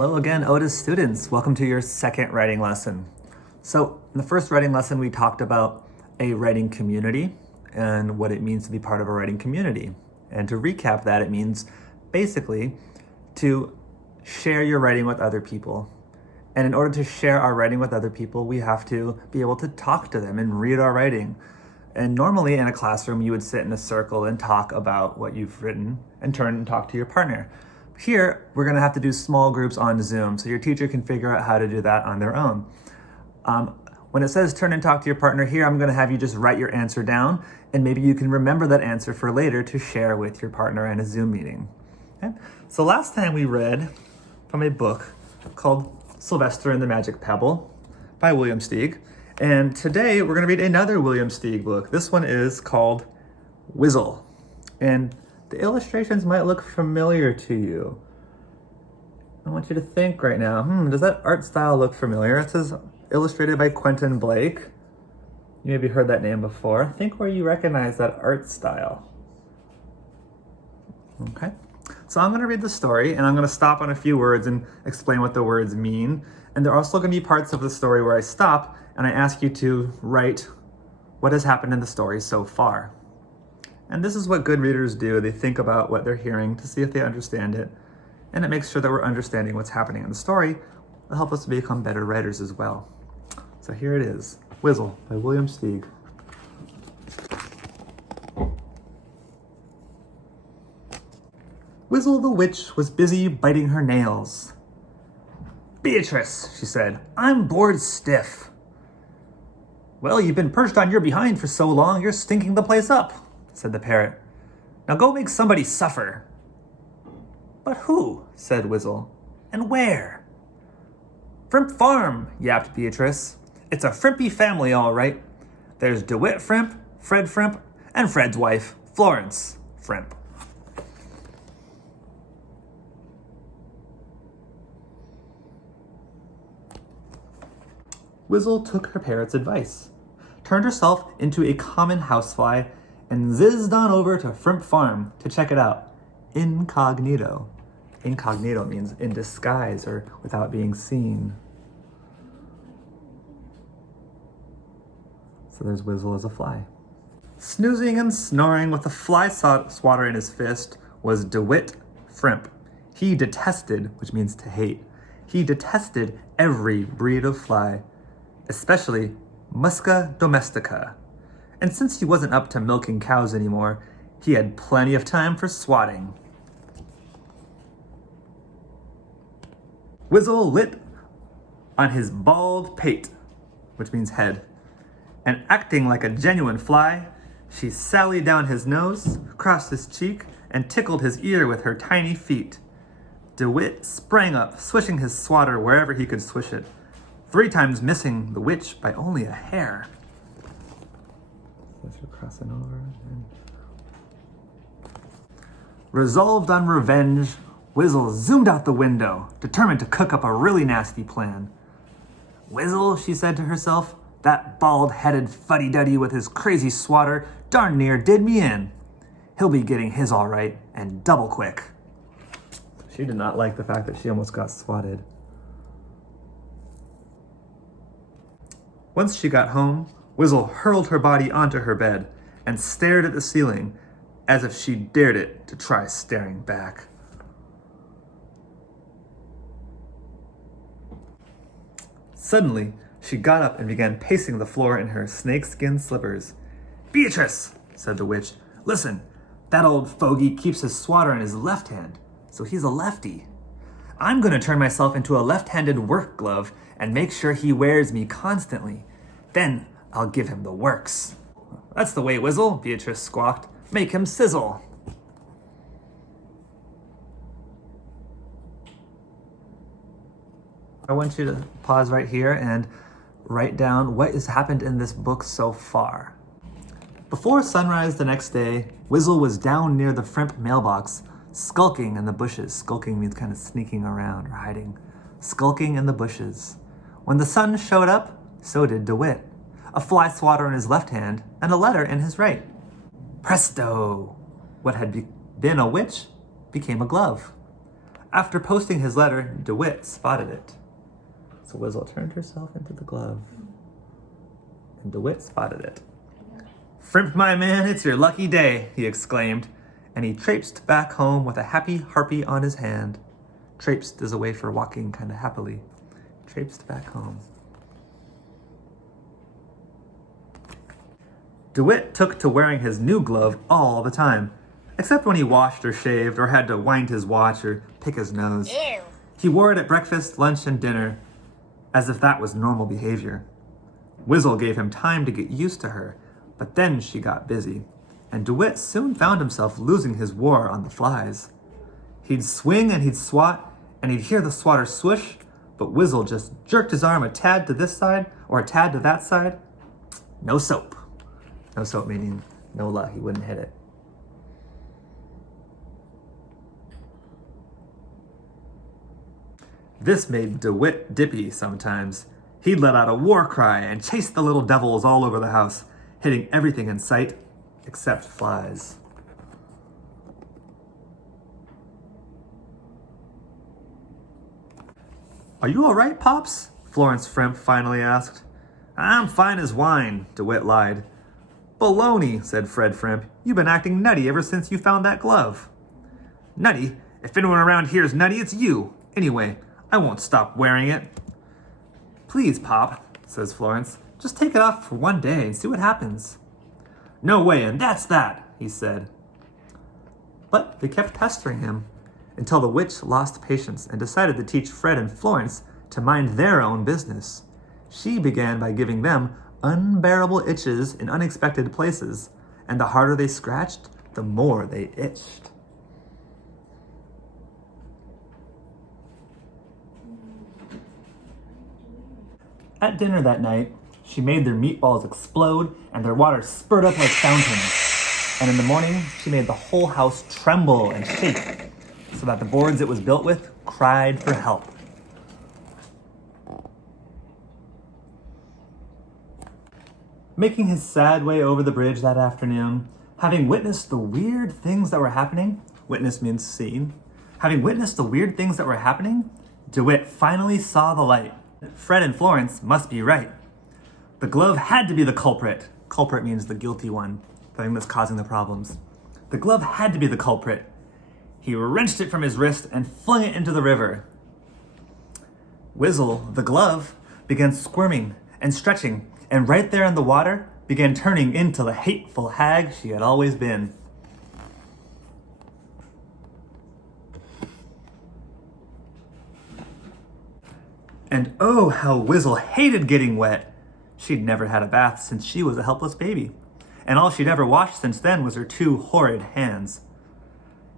Hello again, Otis students. Welcome to your second writing lesson. So in the first writing lesson, we talked about a writing community and what it means to be part of a writing community. And to recap that, it means basically to share your writing with other people. And in order to share our writing with other people, we have to be able to talk to them and read our writing. And normally in a classroom, you would sit in a circle and talk about what you've written and turn and talk to your partner. Here, we're gonna have to do small groups on Zoom, so your teacher can figure out how to do that on their own. When it says turn and talk to your partner here, I'm gonna have you just write your answer down, and maybe you can remember that answer for later to share with your partner in a Zoom meeting. Okay? So last time we read from a book called Sylvester and the Magic Pebble by William Steig. And today we're gonna read another William Steig book. This one is called Whizzle. And the illustrations might look familiar to you. I want you to think right now, does that art style look familiar? It says illustrated by Quentin Blake. You maybe heard that name before. Think where you recognize that art style. Okay, so I'm gonna read the story and I'm gonna stop on a few words and explain what the words mean. And there are also gonna be parts of the story where I stop and I ask you to write what has happened in the story so far. And this is what good readers do. They think about what they're hearing to see if they understand it. And it makes sure that we're understanding what's happening in the story. It'll help us to become better writers as well. So here it is, Whizzle by William Steig. Whizzle the witch was busy biting her nails. "Beatrice," she said, "I'm bored stiff." "Well, you've been perched on your behind for so long, you're stinking the place up," said the parrot. "Now go make somebody suffer." "But who?" said Whizzle. "And where?" "Frimp Farm," yapped Beatrice. "It's a Frimpy family, all right. There's DeWitt Frimp, Fred Frimp, and Fred's wife, Florence Frimp." Whizzle took her parrot's advice, turned herself into a common housefly, and zizzed on over to Frimp Farm to check it out, incognito. Incognito means in disguise or without being seen. So there's Whizzle as a fly. Snoozing and snoring with a fly swatter in his fist was DeWitt Frimp. He detested, which means to hate, he detested every breed of fly, especially Musca domestica. And since he wasn't up to milking cows anymore, he had plenty of time for swatting. Whizzle lit on his bald pate, which means head, and acting like a genuine fly, she sallied down his nose, crossed his cheek, and tickled his ear with her tiny feet. DeWitt sprang up, swishing his swatter wherever he could swish it, 3 times missing the witch by only a hair. As you're crossing over. Resolved on revenge, Whizzle zoomed out the window, determined to cook up a really nasty plan. "Whizzle," she said to herself, "that bald-headed fuddy-duddy with his crazy swatter darn near did me in. He'll be getting his all right, and double quick." She did not like the fact that she almost got swatted. Once she got home, Whizzle hurled her body onto her bed and stared at the ceiling as if she dared it to try staring back. Suddenly, she got up and began pacing the floor in her snakeskin slippers. "Beatrice," said the witch, "listen, that old fogey keeps his swatter in his left hand, so he's a lefty. I'm gonna turn myself into a left-handed work glove and make sure he wears me constantly. Then I'll give him the works." "That's the way, Whizzle," Beatrice squawked. "Make him sizzle." I want you to pause right here and write down what has happened in this book so far. Before sunrise the next day, Whizzle was down near the Frimp mailbox, skulking in the bushes. Skulking means kind of sneaking around or hiding. Skulking in the bushes. When the sun showed up, so did DeWitt, a fly swatter in his left hand and a letter in his right. Presto! What had been a witch became a glove. After posting his letter, DeWitt spotted it. So Wizzle turned herself into the glove, and DeWitt spotted it. "Frimp, my man, it's your lucky day," he exclaimed, and he traipsed back home with a happy harpy on his hand. Traipsed is a way for walking kind of happily. Traipsed back home. DeWitt took to wearing his new glove all the time, except when he washed or shaved or had to wind his watch or pick his nose. Ew. He wore it at breakfast, lunch, and dinner, as if that was normal behavior. Wizzle gave him time to get used to her, but then she got busy, and DeWitt soon found himself losing his war on the flies. He'd swing and he'd swat, and he'd hear the swatter swoosh, but Wizzle just jerked his arm a tad to this side or a tad to that side. No soap. No soap meaning no luck, he wouldn't hit it. This made DeWitt dippy sometimes. He'd let out a war cry and chase the little devils all over the house, hitting everything in sight except flies. "Are you all right, Pops?" Florence Frimp finally asked. "I'm fine as wine," DeWitt lied. "Baloney," said Fred Frimp. "You've been acting nutty ever since you found that glove." "Nutty? If anyone around here is nutty, it's you. Anyway, I won't stop wearing it." "Please, Pop," says Florence. "Just take it off for one day and see what happens." "No way, and that's that," he said. But they kept pestering him until the witch lost patience and decided to teach Fred and Florence to mind their own business. She began by giving them unbearable itches in unexpected places, and the harder they scratched, the more they itched. At dinner that night, she made their meatballs explode and their water spurt up like fountains. And in the morning, she made the whole house tremble and shake so that the boards it was built with cried for help. Making his sad way over the bridge that afternoon, having witnessed the weird things that were happening, witness means seen, having witnessed the weird things that were happening, DeWitt finally saw the light. Fred and Florence must be right. The glove had to be the culprit. Culprit means the guilty one, the thing that's causing the problems. The glove had to be the culprit. He wrenched it from his wrist and flung it into the river. Wizzle, the glove, began squirming and stretching, and right there in the water began turning into the hateful hag she had always been. And oh, how Wizzle hated getting wet. She'd never had a bath since she was a helpless baby, and all she'd ever washed since then was her two horrid hands.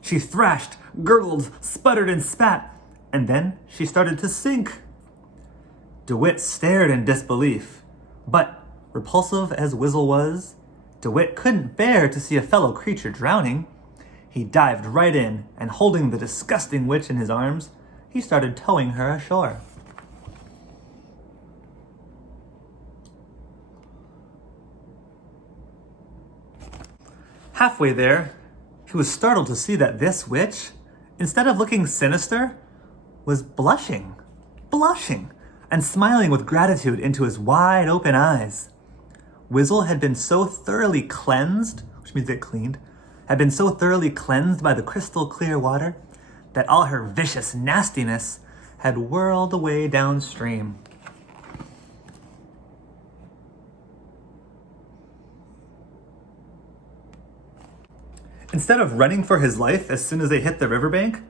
She thrashed, gurgled, sputtered, and spat, and then she started to sink. DeWitt stared in disbelief, but repulsive as Wizzle was, DeWitt couldn't bear to see a fellow creature drowning. He dived right in, and holding the disgusting witch in his arms, he started towing her ashore. Halfway there, he was startled to see that this witch, instead of looking sinister, was blushing, and smiling with gratitude into his wide open eyes. Wizzle had been so thoroughly cleansed, which means get cleaned, had been so thoroughly cleansed by the crystal clear water that all her vicious nastiness had whirled away downstream. Instead of running for his life as soon as they hit the riverbank,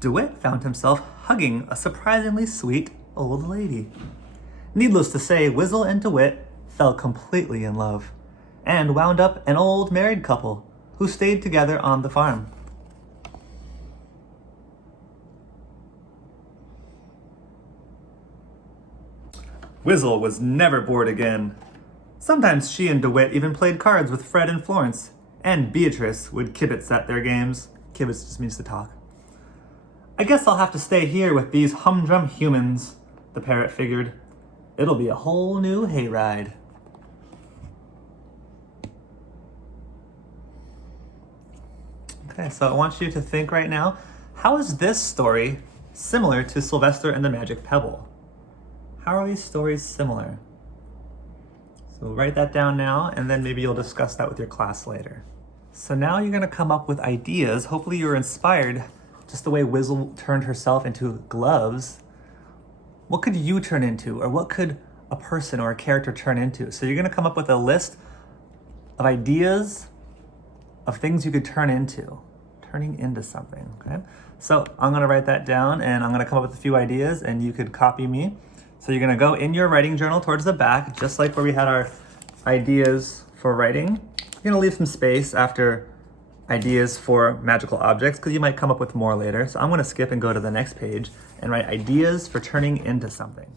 DeWitt found himself hugging a surprisingly sweet old lady. Needless to say, Wizzle and DeWitt fell completely in love and wound up an old married couple who stayed together on the farm. Wizzle was never bored again. Sometimes she and DeWitt even played cards with Fred and Florence, and Beatrice would kibitz at their games. Kibitz just means to talk. "I guess I'll have to stay here with these humdrum humans," the parrot figured. "It'll be a whole new hayride." Okay, so I want you to think right now, How is this story similar to Sylvester and the Magic Pebble? How are these stories similar? So write that down now, and then maybe you'll discuss that with your class later. So now you're gonna come up with ideas. Hopefully you were inspired just the way Wizzle turned herself into gloves. What could you turn into, or what could a person or a character turn into? So you're gonna come up with a list of ideas of things you could turn into, turning into something, okay? So I'm gonna write that down, and I'm gonna come up with a few ideas, and you could copy me. So you're gonna go in your writing journal towards the back, just like where we had our ideas for writing. You're gonna leave some space after ideas for magical objects, because you might come up with more later. So I'm gonna skip and go to the next page and write ideas for turning into something.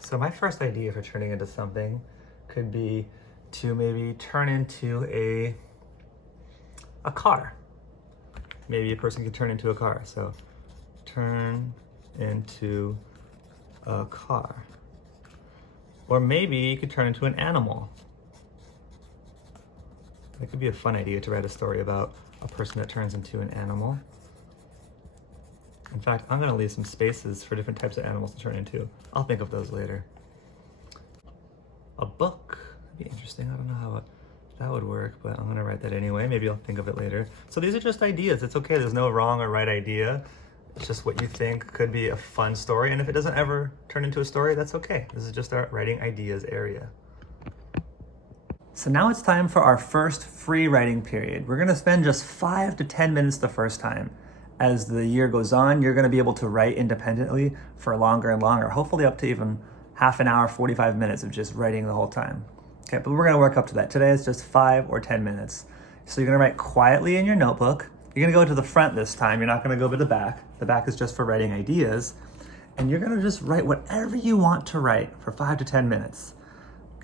So my first idea for turning into something could be to maybe turn into a car. Maybe a person could turn into a car. So turn into a car. Or maybe you could turn into an animal. That could be a fun idea to write a story about a person that turns into an animal. In fact, I'm gonna leave some spaces for different types of animals to turn into. I'll think of those later. A book, that'd be interesting. I don't know how that would work, but I'm gonna write that anyway. Maybe I'll think of it later. So these are just ideas. It's okay, there's no wrong or right idea. It's just what you think could be a fun story. And if it doesn't ever turn into a story, that's okay. This is just our writing ideas area. So now it's time for our first free writing period. We're gonna spend just 5 to 10 minutes the first time. As the year goes on, you're gonna be able to write independently for longer and longer, hopefully up to even half an hour, 45 minutes of just writing the whole time. Okay, but we're gonna work up to that. Today is just 5 or 10 minutes. So you're gonna write quietly in your notebook. You're gonna go to the front this time. You're not gonna go to the back. The back is just for writing ideas. And you're gonna just write whatever you want to write for 5 to 10 minutes.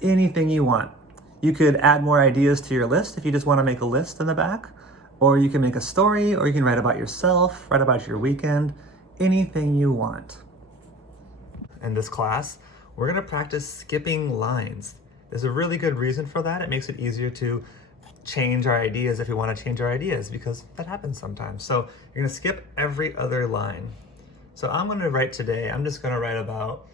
Anything you want. You could add more ideas to your list if you just wanna make a list in the back. Or you can make a story, or you can write about yourself, write about your weekend, anything you want. In this class, we're gonna practice skipping lines. There's a really good reason for that. It makes it easier to change our ideas if we wanna change our ideas, because that happens sometimes. So you're gonna skip every other line. So I'm gonna write today, I'm just gonna write about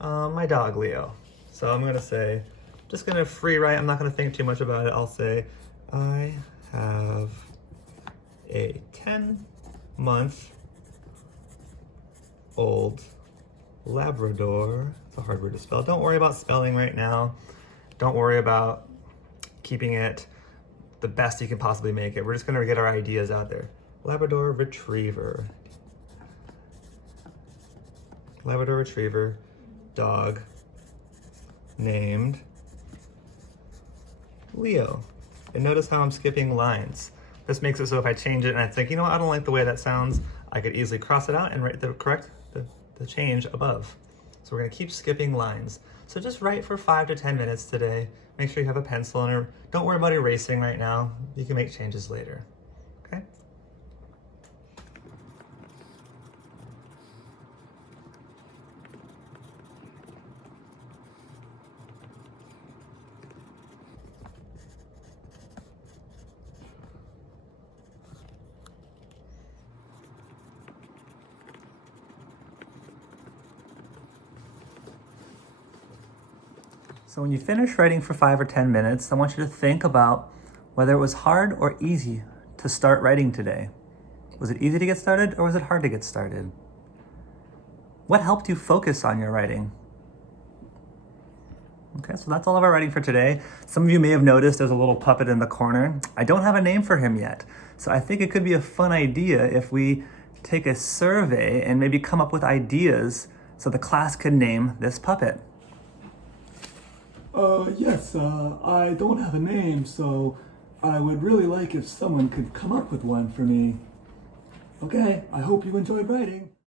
my dog, Leo. So I'm gonna say, just gonna free write, I'm not gonna think too much about it. I'll say, I have a 10-month-old Labrador. It's a hard word to spell. Don't worry about spelling right now. Don't worry about keeping it the best you can possibly make it. We're just gonna get our ideas out there. Labrador Retriever. Labrador Retriever dog named Leo. And notice how I'm skipping lines. This makes it so if I change it and I think, you know what, I don't like the way that sounds, I could easily cross it out and write the correct, the change above. So we're gonna keep skipping lines. So just write for 5 to 10 minutes today. Make sure you have a pencil, and don't worry about erasing right now. You can make changes later, okay? So when you finish writing for 5 or 10 minutes, I want you to think about whether it was hard or easy to start writing today. Was it easy to get started, or was it hard to get started? What helped you focus on your writing? Okay, so that's all of our writing for today. Some of you may have noticed there's a little puppet in the corner. I don't have a name for him yet. So I think it could be a fun idea if we take a survey and maybe come up with ideas so the class could name this puppet. Yes, I don't have a name, so I would really like if someone could come up with one for me. Okay, I hope you enjoyed writing.